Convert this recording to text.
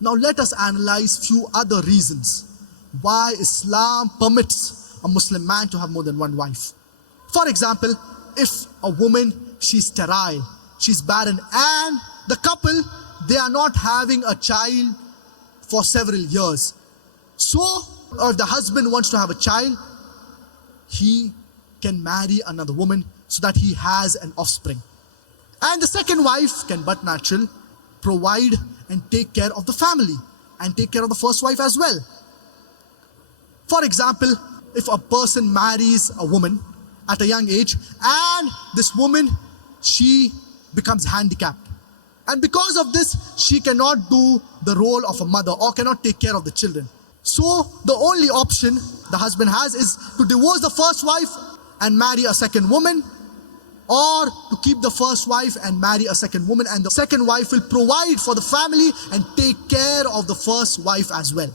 Now let us analyze few other reasons why Islam permits a Muslim man to have more than one wife. For example, if a woman, she's sterile, she's barren, and the couple, they are not having a child for several years. So, or if the husband wants to have a child, he can marry another woman so that he has an offspring. And the second wife can, but natural, provide and take care of the family and take care of the first wife as well. For example, if a person marries a woman at a young age and this woman, she becomes handicapped. And because of this, she cannot do the role of a mother or cannot take care of the children. So the only option the husband has is to divorce the first wife and marry a second woman, or to keep the first wife and marry a second woman, and the second wife will provide for the family and take care of the first wife as well.